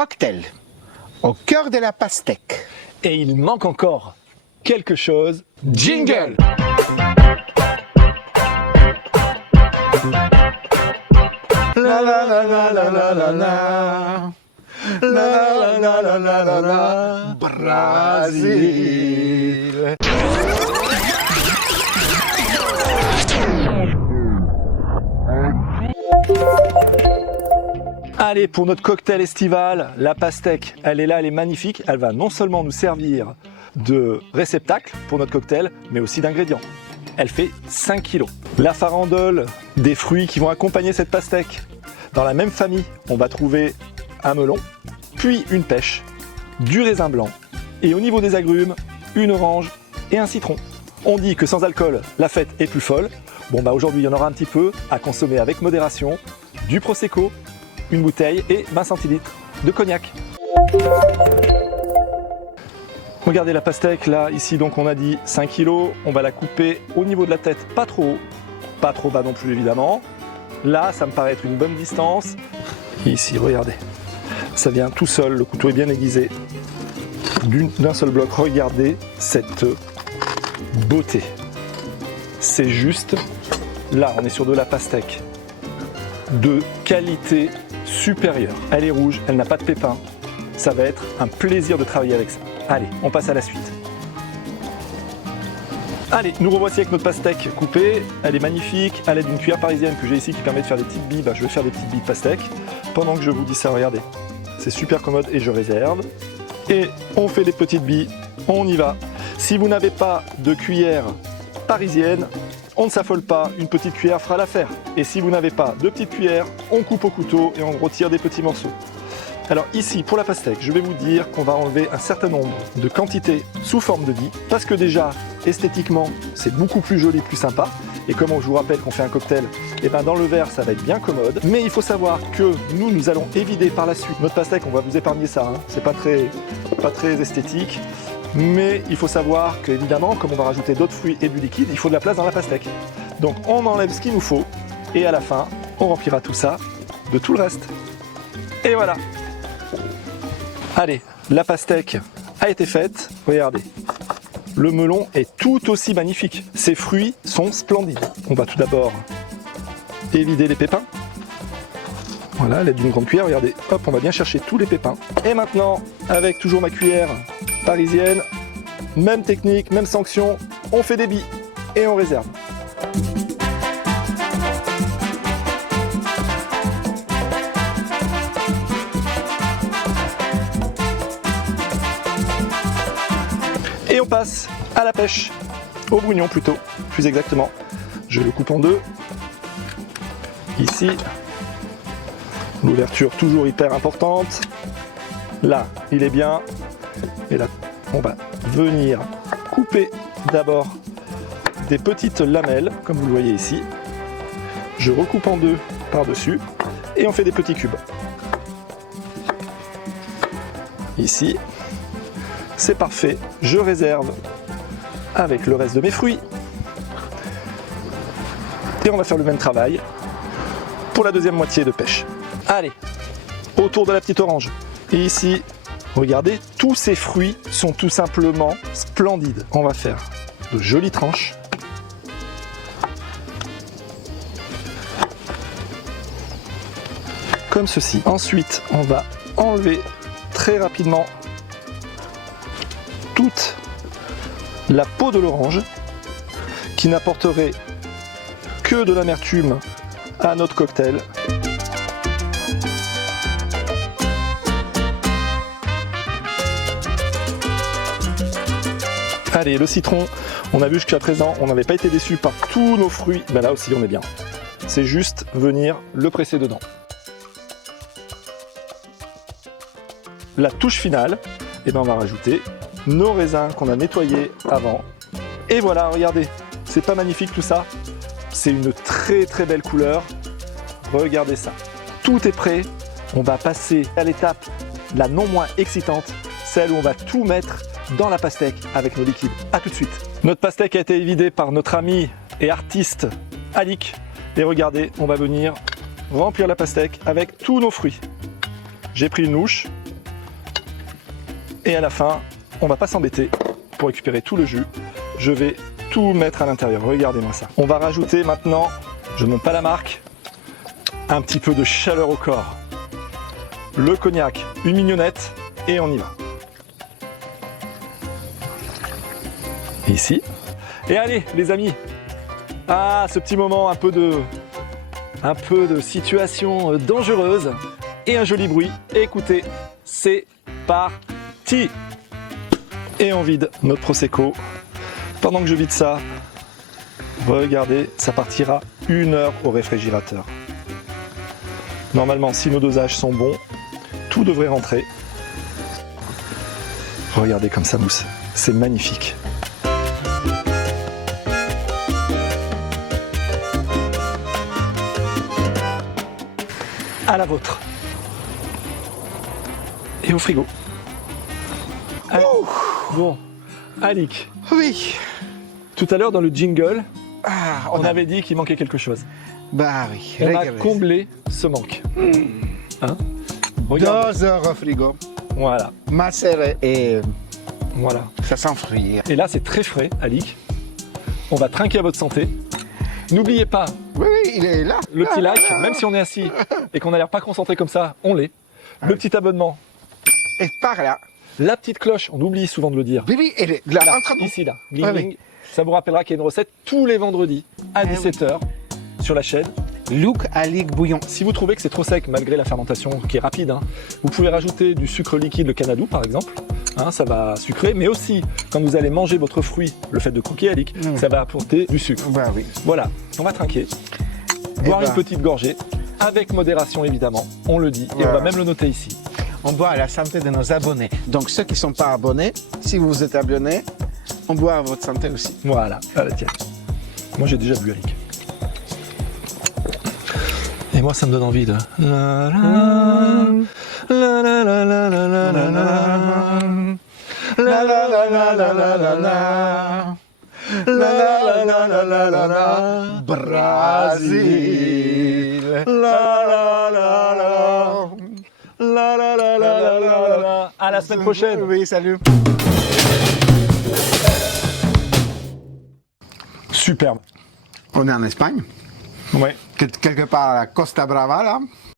cocktail au cœur de la pastèque. Et il manque encore quelque chose. Jingle! La la la la la la la la. La la la la la la. Brésil. Allez, pour notre cocktail estival, la pastèque, elle est là, elle est magnifique. Elle va non seulement nous servir de réceptacle pour notre cocktail, mais aussi d'ingrédients. Elle fait 5 kg. La farandole des fruits qui vont accompagner cette pastèque. Dans la même famille, on va trouver un melon, puis une pêche, du raisin blanc, et au niveau des agrumes, une orange et un citron. On dit que sans alcool, la fête est plus folle. Bon bah aujourd'hui, il y en aura un petit peu à consommer avec modération, du prosecco, une bouteille et 20 centilitres de cognac. Regardez la pastèque, là, ici, donc on a dit 5 kg. On va la couper au niveau de la tête, pas trop haut, pas trop bas non plus, évidemment. Là, ça me paraît être une bonne distance. Et ici, regardez, ça vient tout seul, le couteau est bien aiguisé, d'un seul bloc. Regardez cette beauté. C'est juste, là, on est sur de la pastèque de qualité supérieure. Elle est rouge, elle n'a pas de pépins. Ça va être un plaisir de travailler avec ça. Allez, on passe à la suite. Allez, nous revoici avec notre pastèque coupée. Elle est magnifique, à l'aide d'une cuillère parisienne que j'ai ici qui permet de faire des petites billes. Je vais faire des petites billes de pastèque. Pendant que je vous dis ça, regardez, c'est super commode et je réserve. Et on fait des petites billes, on y va. Si vous n'avez pas de cuillère parisienne, on ne s'affole pas, une petite cuillère fera l'affaire. Et si vous n'avez pas de petite cuillère, on coupe au couteau et on retire des petits morceaux. Alors ici, pour la pastèque, je vais vous dire qu'on va enlever un certain nombre de quantités sous forme de billes, parce que déjà, esthétiquement, c'est beaucoup plus joli, plus sympa. Et comme je vous rappelle qu'on fait un cocktail, et ben dans le verre, ça va être bien commode. Mais il faut savoir que nous allons évider par la suite notre pastèque, on va vous épargner ça, hein. C'est pas très esthétique. Mais il faut savoir qu'évidemment, comme on va rajouter d'autres fruits et du liquide, il faut de la place dans la pastèque. Donc on enlève ce qu'il nous faut, et à la fin, on remplira tout ça de tout le reste. Et voilà! Allez, la pastèque a été faite, regardez, le melon est tout aussi magnifique, ses fruits sont splendides. On va tout d'abord évider les pépins, voilà, à l'aide d'une grande cuillère, regardez, hop, on va bien chercher tous les pépins. Et maintenant, avec toujours ma cuillère parisienne, même technique, même sanction, on fait des billes et on réserve. Et on passe à la pêche, au brugnon plutôt, plus exactement. Je le coupe en deux. Ici, l'ouverture toujours hyper importante. Là, il est bien. Et là, on va venir couper d'abord des petites lamelles, comme vous le voyez ici. Je recoupe en deux par-dessus et on fait des petits cubes. Ici. C'est parfait, je réserve avec le reste de mes fruits. Et on va faire le même travail pour la deuxième moitié de pêche. Allez, autour de la petite orange. Et ici, regardez, tous ces fruits sont tout simplement splendides. On va faire de jolies tranches. Comme ceci. Ensuite, on va enlever très rapidement toute la peau de l'orange qui n'apporterait que de l'amertume à notre cocktail. Allez, le citron, on a vu jusqu'à présent, on n'avait pas été déçu par tous nos fruits, ben là aussi on est bien. C'est juste venir le presser dedans. La touche finale, et ben on va rajouter nos raisins qu'on a nettoyés avant. Et voilà, regardez, c'est pas magnifique tout ça? C'est une très très belle couleur. Regardez ça. Tout est prêt. On va passer à l'étape la non moins excitante, celle où on va tout mettre dans la pastèque avec nos liquides. A tout de suite. Notre pastèque a été évidée par notre ami et artiste Alix. Et regardez, on va venir remplir la pastèque avec tous nos fruits. J'ai pris une louche, Et à la fin, on va pas s'embêter pour récupérer tout le jus. Je vais tout mettre à l'intérieur. Regardez-moi ça. On va rajouter maintenant, je ne montre pas la marque, un petit peu de chaleur au corps. Le cognac, une mignonnette et on y va. Ici. Et allez les amis, ah ce petit moment un peu de situation dangereuse et un joli bruit. Écoutez, c'est parti. Et on vide notre prosecco. Pendant que je vide ça, regardez, ça partira 1 heure au réfrigérateur. Normalement, si nos dosages sont bons, tout devrait rentrer. Regardez comme ça mousse, c'est magnifique. À la vôtre. Et au frigo. Allez. Bon, Alix, Oui. tout à l'heure dans le jingle, Ah, on avait dit qu'il manquait quelque chose. Bah oui. On a regardez. comblé ce manque. Hein? Regarde. 2 heures au frigo. Voilà, Macéré et voilà. ça s'enfrit. Et là, c'est très frais, Alix. On va trinquer à votre santé. N'oubliez pas, Oui, oui, il est là. le petit like, même si on est assis et qu'on a l'air pas concentré comme ça, on l'est. Le petit abonnement, Et par là. la petite cloche, on oublie souvent de le dire. Oui, oui, elle est là, Là, en train de... ici, là, bling, Ouais, bling. Ça vous rappellera qu'il y a une recette tous les vendredis à 17h sur la chaîne. Look Alix Bouillon. Si vous trouvez que c'est trop sec malgré la fermentation qui est rapide, hein, vous pouvez rajouter du sucre liquide, le canadou par exemple, hein, ça va sucrer, mais aussi quand vous allez manger votre fruit, le fait de croquer Alix, ça va apporter du sucre. Bah oui. Voilà, on va trinquer, boire ben. une petite gorgée, avec modération évidemment, on le dit, et on va Voilà. même le noter ici. On boit à la santé de nos abonnés. Donc ceux qui ne sont pas abonnés, si vous êtes abonnés, on boit à votre santé aussi. Voilà, à la tienne. Moi j'ai déjà bu Alix. Et moi ça me donne envie de... La, la, la, la, la, la, la, la, la. La la la la la la la la. La la la la la la la. Brésil. La la la la. La la la la la la la. À la semaine prochaine. Oui, salut. Superbe. On est en Espagne, Ouais. quelque part à la Costa Brava là.